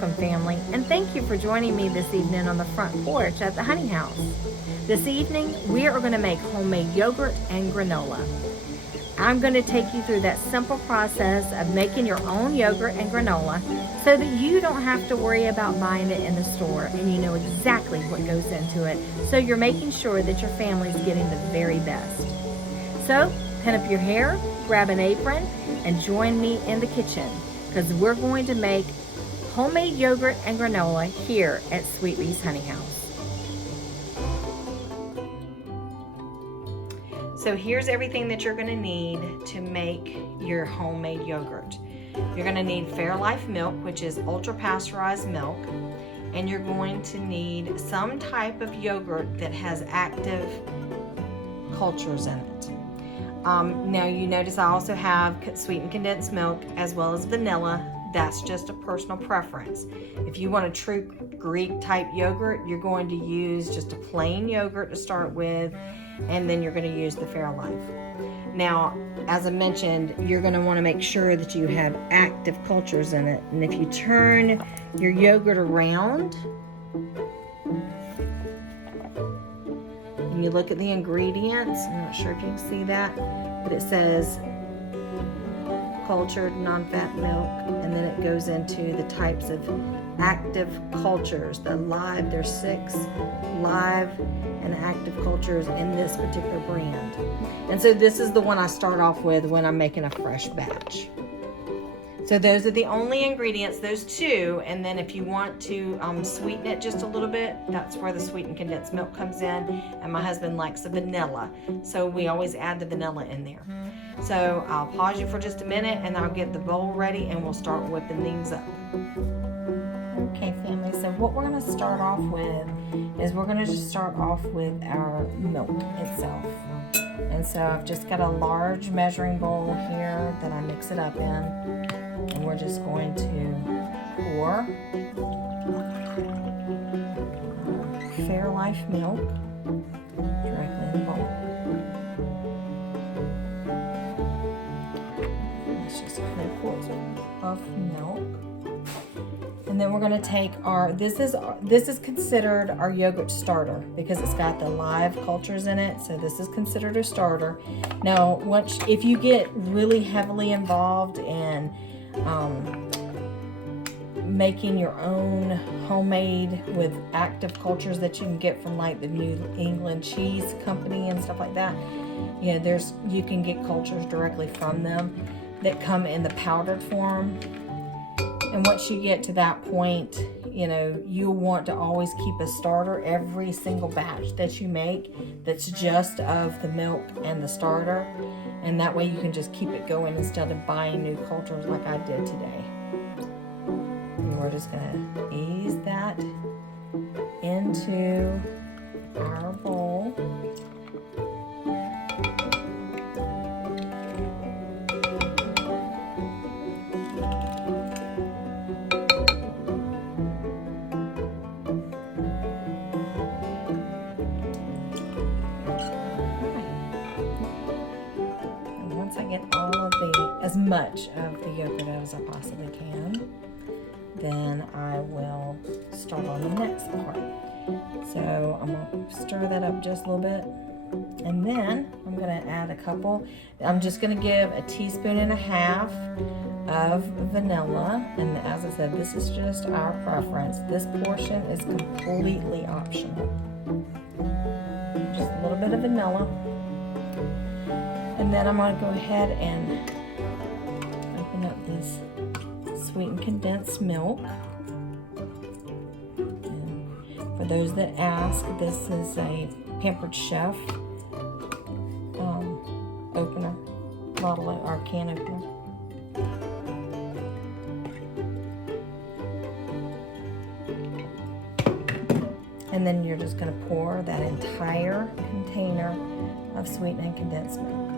welcome, family, and thank you for joining me this evening on the front porch at the Honey House. This evening, we are going to make homemade yogurt and granola. I'm going to take you through that simple process of making your own yogurt and granola so that you don't have to worry about buying it in the store and you know exactly what goes into it, so you're making sure that your family's getting the very best. So, pin up your hair, grab an apron, and join me in the kitchen because we're going to make homemade yogurt and granola here at Sweet Bee's Honey House. So here's everything that you're going to need to make your homemade yogurt. You're going to need Fairlife Milk, which is ultra pasteurized milk, and you're going to need some type of yogurt that has active cultures in it. Now you notice I also have sweetened condensed milk as well as vanilla. That's just a personal preference. If you want a true Greek type yogurt, you're going to use just a plain yogurt to start with, and then you're going to use the Fairlife. Now, as I mentioned, you're going to want to make sure that you have active cultures in it. And if you turn your yogurt around and you look at the ingredients, I'm not sure if you can see that, but it says cultured non-fat milk, and then it goes into the types of active cultures. There's 6 live and active cultures in this particular brand. And so this is the one I start off with when I'm making a fresh batch. So those are the only ingredients, those 2, and then if you want to sweeten it just a little bit, that's where the sweetened condensed milk comes in, and my husband likes the vanilla, so we always add the vanilla in there. So I'll pause you for just a minute and I'll get the bowl ready and we'll start whipping these up. Okay, family, so what we're going to start off with is we're going to just start off with our milk itself. And so I've just got a large measuring bowl here that I mix it up in, and we're just going to pour Fairlife milk directly in the bowl. That's just 3/4 of milk. And then we're going to take this is considered our yogurt starter because it's got the live cultures in it, so this is considered a starter. Now, if you get really heavily involved in making your own homemade with active cultures that you can get from like the New England Cheese Company and stuff like that, you know, you can get cultures directly from them that come in the powdered form. And once you get to that point, you know, you'll want to always keep a starter every single batch that you make that's just of the milk and the starter. And that way you can just keep it going instead of buying new cultures like I did today. And we're just going to ease that into our bowl. As much of the yogurt as I possibly can, then I will start on the next part. So I'm going to stir that up just a little bit, and then I'm going to add I'm just going to give a 1.5 teaspoons of vanilla, and as I said, this is just our preference. This portion is completely optional. Just a little bit of vanilla. And then I'm going to go ahead and open up this sweetened condensed milk. And for those that ask, this is a Pampered Chef opener, bottle or can opener. And then you're just going to pour that entire container of sweetened and condensed milk.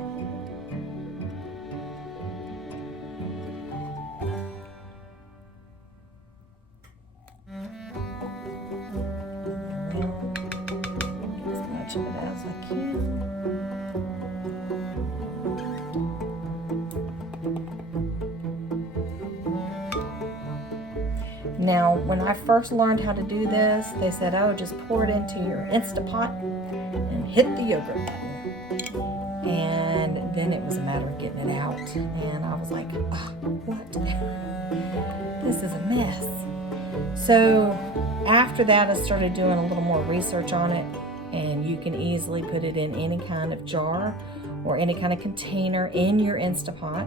As much of it as I can. Now, when I first learned how to do this, they said, oh, just pour it into your Instapot and hit the yogurt button. And then it was a matter of getting it out. And I was like, oh, what? This is a mess. So after that, I started doing a little more research on it. And you can easily put it in any kind of jar or any kind of container in your Instapot.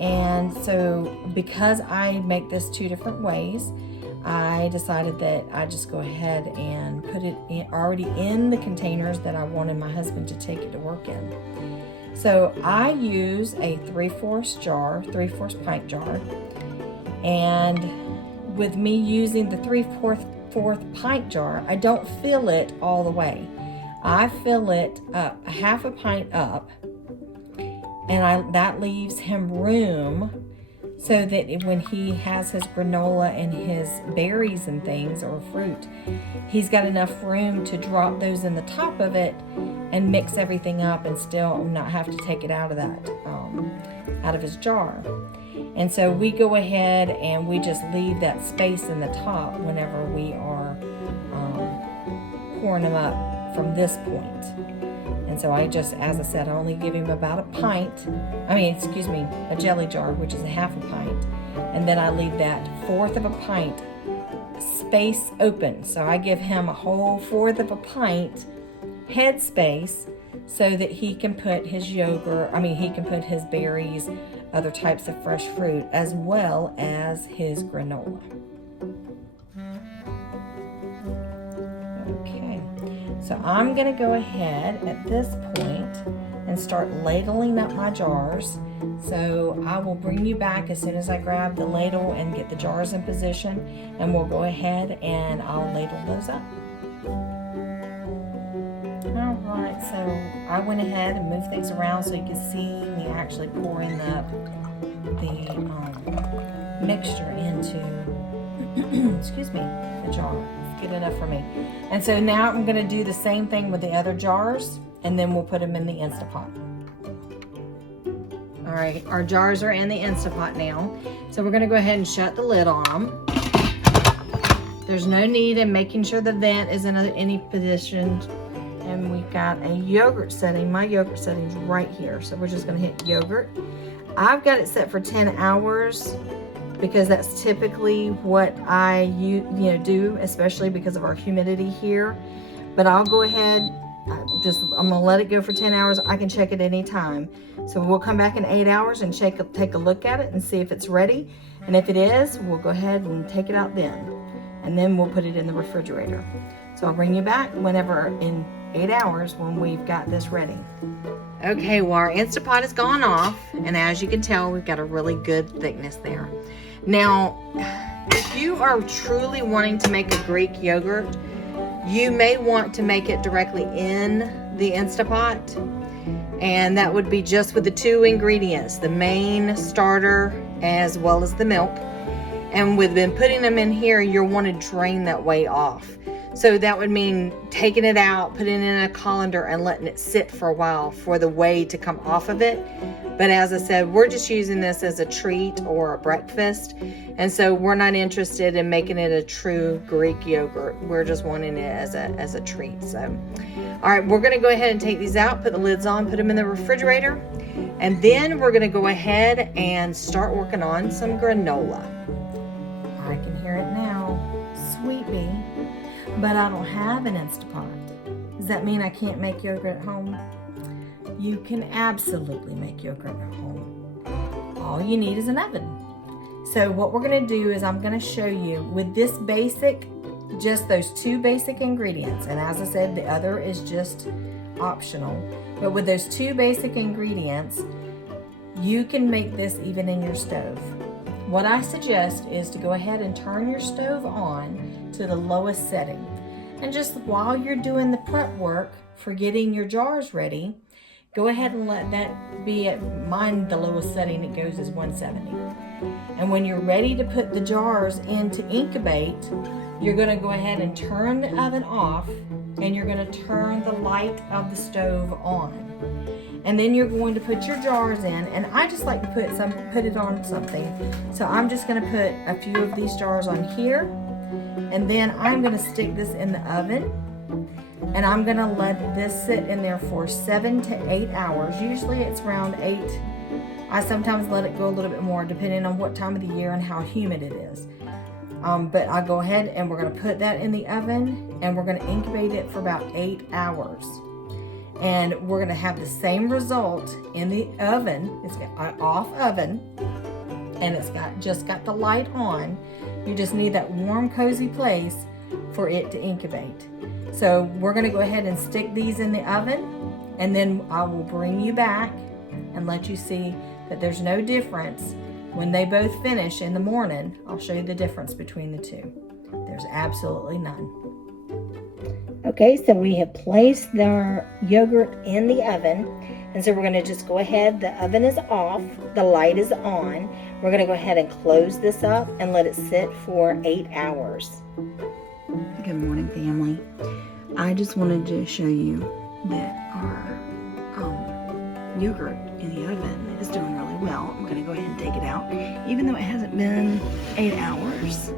And so because I make this 2 different ways, I decided that I just go ahead and put it in, already in the containers that I wanted my husband to take it to work in. So I use a 3/4 pint jar. And with me using the 3/4 pint jar, I don't fill it all the way. I fill it up, a half a pint up, and that leaves him room so that when he has his granola and his berries and things or fruit, he's got enough room to drop those in the top of it and mix everything up and still not have to take it out of that, out of his jar. And so we go ahead and we just leave that space in the top whenever we are pouring them up from this point. And so I just, as I said, I only give him about a jelly jar, which is a half a pint. And then I leave that 1/4 of a pint space open. So I give him a whole 1/4 of a pint head space so that he can put his yogurt, he can put his berries, other types of fresh fruit, as well as his granola. Okay. So I'm going to go ahead at this point and start ladling up my jars. So I will bring you back as soon as I grab the ladle and get the jars in position, and we'll go ahead and I'll ladle those up. Alright, so I went ahead and moved things around so you can see me actually pouring the mixture into the jar. It's good enough for me. And so now I'm going to do the same thing with the other jars, and then we'll put them in the Instapot. Alright, our jars are in the Instapot now. So we're going to go ahead and shut the lid on them. There's no need in making sure the vent is in any position. And we've got a yogurt setting. My yogurt setting is right here. So we're just going to hit yogurt. I've got it set for 10 hours because that's typically what I do, especially because of our humidity here. But I'll go ahead, I'm going to let it go for 10 hours. I can check it anytime. So we'll come back in 8 hours and take a look at it and see if it's ready. And if it is, we'll go ahead and take it out then. And then we'll put it in the refrigerator. So I'll bring you back whenever in 8 hours when we've got this ready. Okay, well, our Instapot has gone off, and as you can tell, we've got a really good thickness there. Now, if you are truly wanting to make a Greek yogurt, you may want to make it directly in the Instapot, and that would be just with the 2 ingredients, the main starter as well as the milk. And with them putting them in here, you'll want to drain that whey off. So that would mean taking it out, putting it in a colander, and letting it sit for a while for the whey to come off of it. But as I said, we're just using this as a treat or a breakfast. And so we're not interested in making it a true Greek yogurt. We're just wanting it as a treat. So, all right, we're going to go ahead and take these out, put the lids on, put them in the refrigerator. And then we're going to go ahead and start working on some granola. I can hear it now. Sweet bee. But I don't have an Instapot. Does that mean I can't make yogurt at home? You can absolutely make yogurt at home. All you need is an oven. So what we're going to do is I'm going to show you with this just those 2 basic ingredients. And as I said, the other is just optional. But with those 2 basic ingredients, you can make this even in your stove. What I suggest is to go ahead and turn your stove on to the lowest setting. And just while you're doing the prep work for getting your jars ready, go ahead and let that be at mine. The lowest setting it goes is 170. And when you're ready to put the jars into incubate, you're going to go ahead and turn the oven off, and you're going to turn the light of the stove on. And then you're going to put your jars in, and I just like to put it on something. So I'm just going to put a few of these jars on here, and then I'm going to stick this in the oven, and I'm going to let this sit in there for 7 to 8 hours. Usually it's around 8. I sometimes let it go a little bit more depending on what time of the year and how humid it is. But I go ahead and we're going to put that in the oven, and we're going to incubate it for about 8 hours. And we're going to have the same result in the oven. It's got an off oven, and it's just got the light on. You just need that warm, cozy place for it to incubate. So we're going to go ahead and stick these in the oven, and then I will bring you back and let you see that there's no difference. When they both finish in the morning, I'll show you the difference between the two. There's absolutely none. Okay, so we have placed our yogurt in the oven, and so we're going to just go ahead. The oven is off, the light is on. We're going to go ahead and close this up and let it sit for 8 hours. Good morning, family. I just wanted to show you that our yogurt in the oven is doing really well. I'm going to go ahead and take it out, even though it hasn't been 8 hours.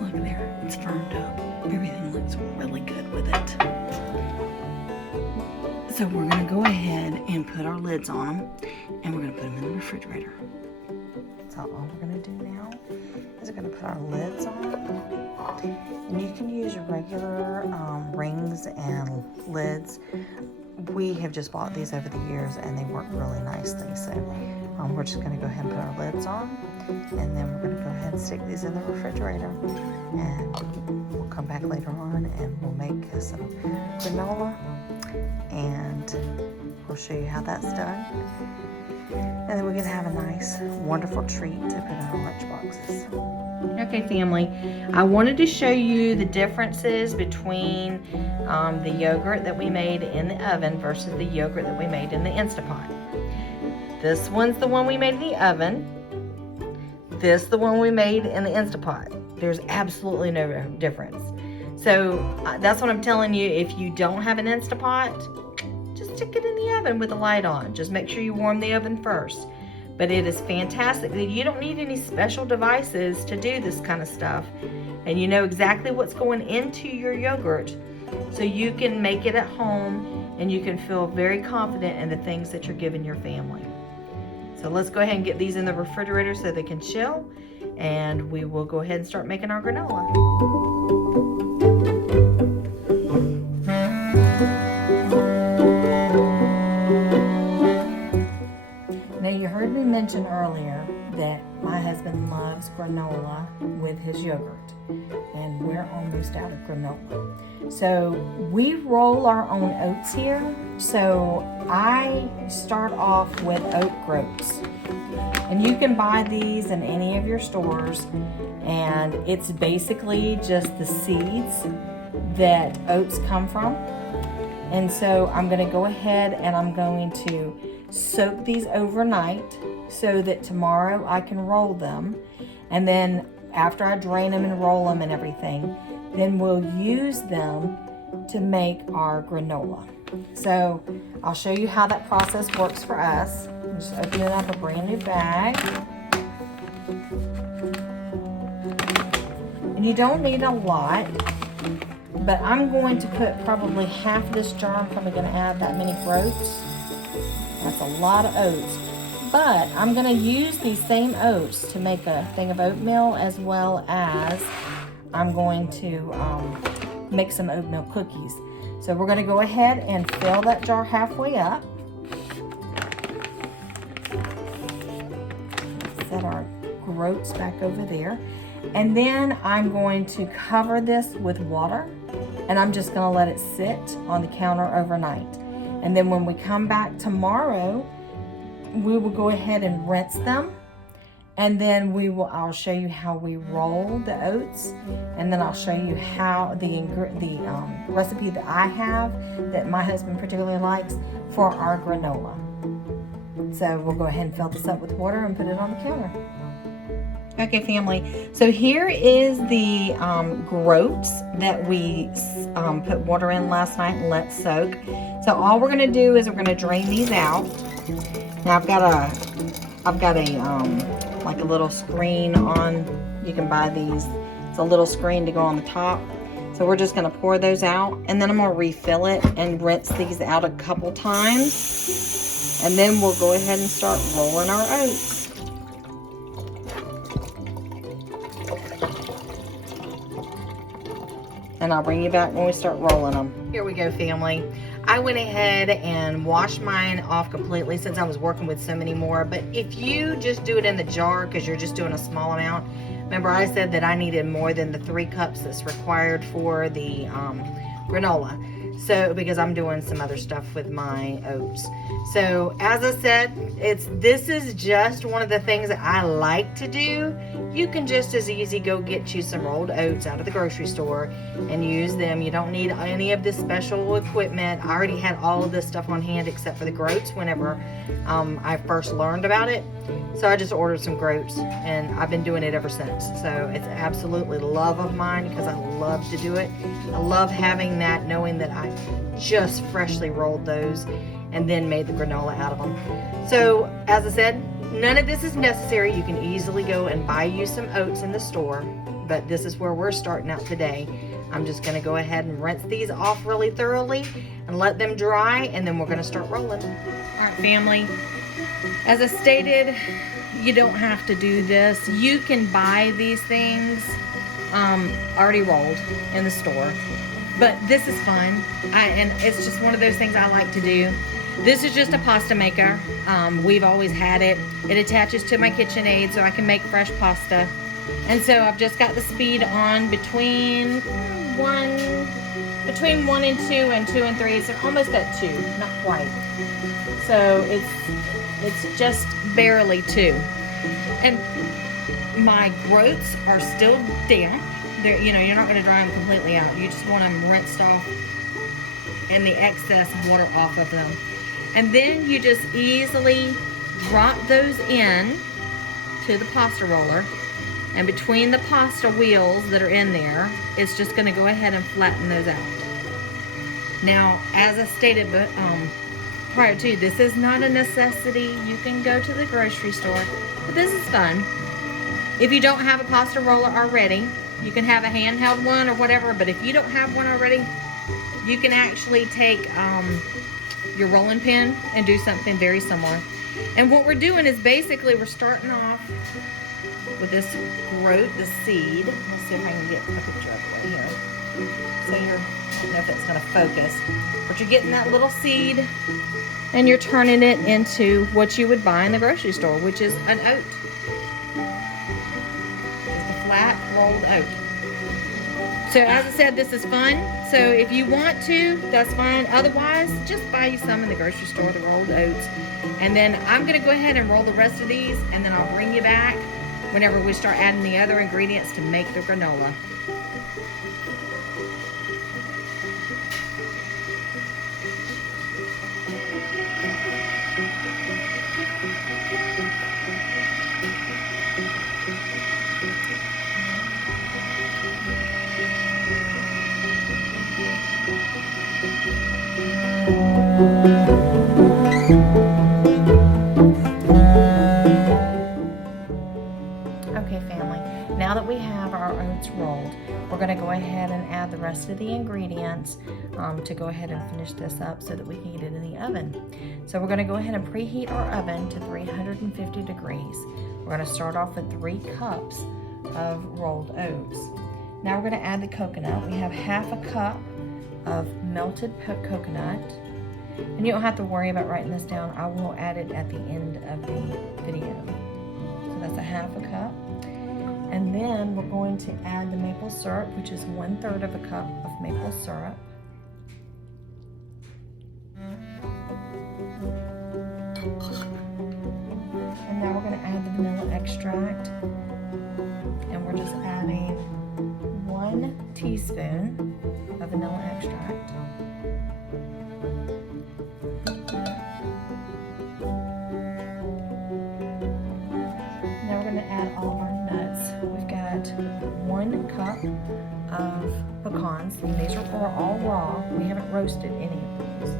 Look there, it's firmed up. Everything looks really good with it. So we're going to go ahead and put our lids on them, and we're going to put them in the refrigerator. So all we're going to do now is we're going to put our lids on. And you can use your regular rings and lids. We have just bought these over the years, and they work really nicely. So we're just going to go ahead and put our lids on, and then we're going to go ahead and stick these in the refrigerator. And we'll come back later on, and we'll make some granola, and we'll show you how that's done. And then we're going to have a nice, wonderful treat to put in our lunch boxes. Okay, family, I wanted to show you the differences between the yogurt that we made in the oven versus the yogurt that we made in the Instapot. This one's the one we made in the oven. This the one we made in the Instapot. There's absolutely no difference. So that's what I'm telling you. If you don't have an Instapot, just stick it in the oven with the light on. Just make sure you warm the oven first. But it is fantastic. You don't need any special devices to do this kind of stuff. And you know exactly what's going into your yogurt. So you can make it at home, and you can feel very confident in the things that you're giving your family. So let's go ahead and get these in the refrigerator so they can chill. And we will go ahead and start making our granola. Now, you heard me mention earlier that my husband loves granola with his yogurt, and we're almost out of granola. So we roll our own oats here. So I start off with oat groats, and you can buy these in any of your stores, and it's basically just the seeds that oats come from. And so I'm going to go ahead and I'm going to soak these overnight so that tomorrow I can roll them. And then after I drain them and roll them and everything, then we'll use them to make our granola. So I'll show you how that process works for us. I'm just opening up a brand new bag. And you don't need a lot, but I'm going to put probably half this jar. I'm probably going to add that many groats. That's a lot of oats. But I'm going to use these same oats to make a thing of oatmeal, as well as I'm going to make some oatmeal cookies. So we're going to go ahead and fill that jar halfway up. Set our groats back over there. And then I'm going to cover this with water, and I'm just going to let it sit on the counter overnight. And then when we come back tomorrow, we will go ahead and rinse them, and then I'll show you how we roll the oats, and then I'll show you how the recipe that I have that my husband particularly likes for our granola. So we'll go ahead and fill this up with water and put it on the counter. Okay, family, so here is the groats that we put water in last night and let soak. So all we're gonna do is we're gonna drain these out. Now I've got a like a little screen on. You can buy these. It's a little screen to go on the top. So we're just gonna pour those out, and then I'm gonna refill it and rinse these out a couple times, and then we'll go ahead and start rolling our oats. And I'll bring you back when we start rolling them. Here we go, family. I went ahead and washed mine off completely since I was working with so many more. But if you just do it in the jar because you're just doing a small amount, remember I said that I needed more than the 3 cups that's required for the granola. So, because I'm doing some other stuff with my oats. So, as I said, this is just one of the things that I like to do. You can just as easy go get you some rolled oats out of the grocery store and use them. You don't need any of this special equipment. I already had all of this stuff on hand except for the groats whenever I first learned about it. So I just ordered some groats and I've been doing it ever since. So it's absolutely love of mine because I love to do it. I love having that, knowing that I just freshly rolled those and then made the granola out of them. So as I said, none of this is necessary. You can easily go and buy you some oats in the store, but this is where we're starting out today. I'm just going to go ahead and rinse these off really thoroughly and let them dry, and then we're going to start rolling. All right, family. As I stated, you don't have to do this. You can buy these things already rolled in the store, but this is fun. And it's just one of those things I like to do. This is just a pasta maker. We've always had it. It attaches to my KitchenAid so I can make fresh pasta. And so I've just got the speed on between 1 and 2 and 2 and 3. So almost at 2, not quite. So it's just barely 2. And my groats are still damp. They're, you're not going to dry them completely out. You just want them rinsed off and the excess water off of them. And then you just easily drop those in to the pasta roller. And between the pasta wheels that are in there, it's just going to go ahead and flatten those out. Now, as I stated prior to, this is not a necessity. You can go to the grocery store, but this is fun. If you don't have a pasta roller already, you can have a handheld one or whatever, but if you don't have one already, you can actually take your rolling pin and do something very similar. And what we're doing is basically we're starting off with this groat, the seed. Let's see if I can get a picture of it right here. So I don't know if it's going to focus, but you're getting that little seed and you're turning it into what you would buy in the grocery store, which is an oat. Just a flat rolled oat. So as I said, this is fun. So if you want to, that's fine. Otherwise, just buy you some in the grocery store, the rolled oats. And then I'm going to go ahead and roll the rest of these, and then I'll bring you back whenever we start adding the other ingredients to make the granola. Okay, family, now that we have our oats rolled, we're going to go ahead and add the rest of the ingredients to go ahead and finish this up so that we can get it in the oven. So we're going to go ahead and preheat our oven to 350 degrees. We're going to start off with 3 cups of rolled oats. Now we're going to add the coconut. We have half a cup of melted coconut. And you don't have to worry about writing this down. I will add it at the end of the video. So that's a half a cup. And then we're going to add the maple syrup, which is 1/3 of a cup of maple syrup. And now we're going to add the vanilla extract. And we're just adding 1 teaspoon of vanilla extract. Now we're going to add all of our nuts. 1 cup of pecans, and these are all raw. We haven't roasted any of these.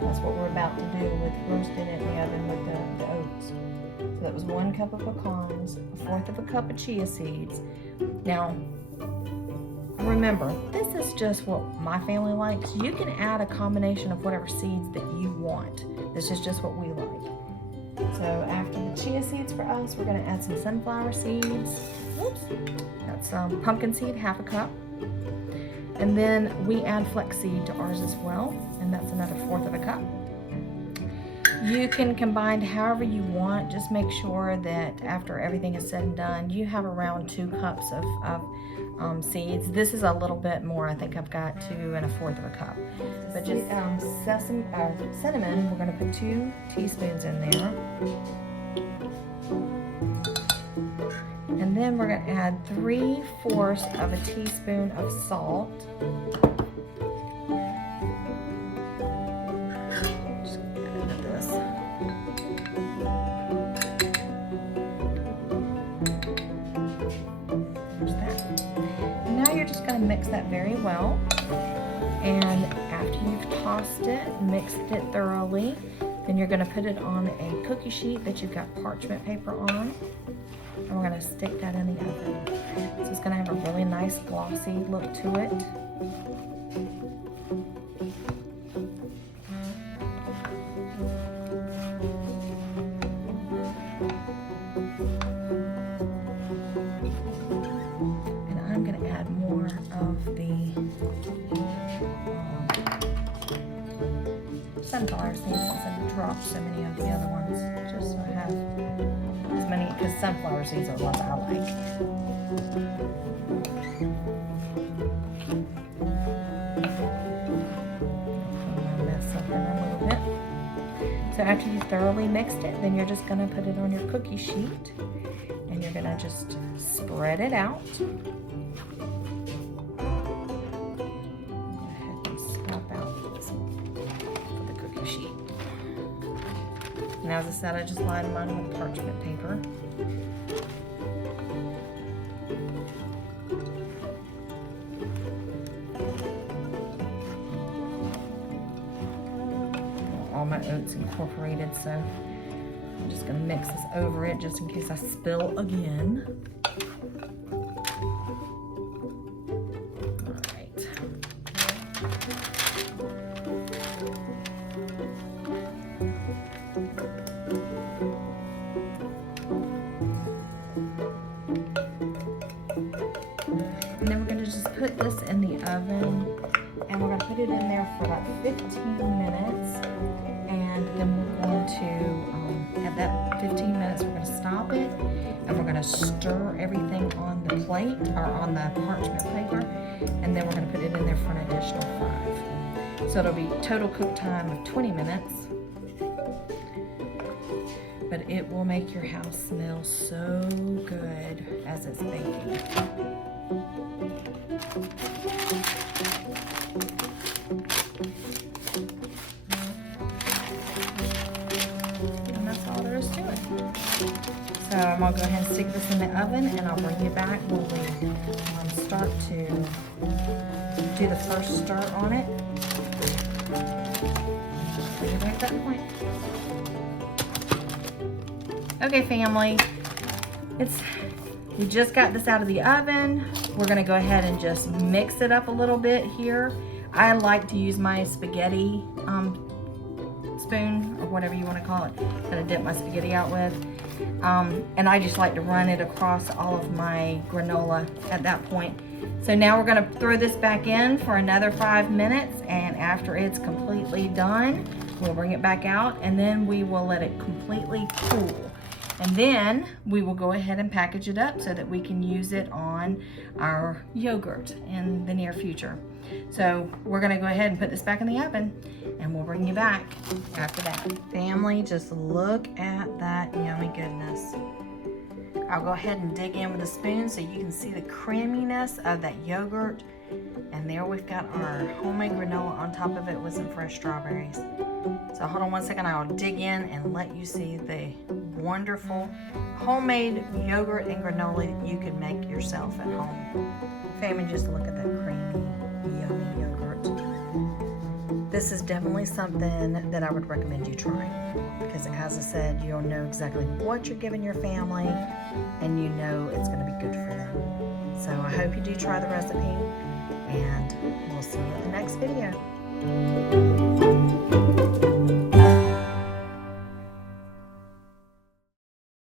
That's what we're about to do with roasting it in the oven with the oats. So that was 1 cup of pecans, 1/4 of a cup of chia seeds. Now, remember, this is just what my family likes. You can add a combination of whatever seeds that you want. This is just what we like. So after the chia seeds for us, we're going to add some sunflower seeds. Whoops. Got some pumpkin seed, 1/2 cup. And then we add flaxseed to ours as well, and that's another 1/4 cup. You can combine however you want. Just make sure that after everything is said and done, you have around 2 cups of seeds. This is a little bit more. I think I've got 2 1/4 cup. But just cinnamon, we're going to put 2 teaspoons in there. And then we're going to add 3/4 of a teaspoon of salt. Just get rid of this. There's that. And now you're just going to mix that very well. And after you've tossed it, mixed it thoroughly, then you're going to put it on a cookie sheet that you've got parchment paper on. And we're going to stick that in the oven. So it's going to have a really nice glossy look to it. And I'm going to add more of the sunflower seeds since I dropped so many of the other ones, just so I have as many, because sunflower seeds are the ones I like. I'm gonna mess up in a little bit. So after you thoroughly mixed it, then you're just gonna put it on your cookie sheet, and you're gonna just spread it out. And as I said, I just lined mine with parchment paper. All my oats incorporated, so I'm just going to mix this over it just in case I spill again. All right. And then we're going to just put this in the oven, and we're going to put it in there for about 15 minutes, and then we're going to, at that 15 minutes, we're going to stop it, and we're going to stir everything on the plate, or on the parchment paper, and then we're going to put it in there for an additional 5. So it'll be total cook time of 20 minutes. But it will make your house smell so good as it's baking. And that's all there is to it. So I'm going to go ahead and stick this in the oven, and I'll bring you back when we start to do the first stir on it. Bring you back at that point. Okay, family, we just got this out of the oven. We're gonna go ahead and just mix it up a little bit here. I like to use my spaghetti spoon, or whatever you want to call it, that I dip my spaghetti out with. And I just like to run it across all of my granola at that point. So now we're gonna throw this back in for another 5 minutes, and after it's completely done, we'll bring it back out, and then we will let it completely cool. And then we will go ahead and package it up so that we can use it on our yogurt in the near future. So we're gonna go ahead and put this back in the oven, and we'll bring you back after that. Family, just look at that yummy goodness. I'll go ahead and dig in with a spoon so you can see the creaminess of that yogurt. And there we've got our homemade granola on top of it with some fresh strawberries. So hold on one second, I'll dig in and let you see the wonderful homemade yogurt and granola that you can make yourself at home. Family, just look at that creamy, yummy yogurt. This is definitely something that I would recommend you trying, because as I said, you'll know exactly what you're giving your family and you know it's going to be good for them. So I hope you do try the recipe, and we'll see you in the next video.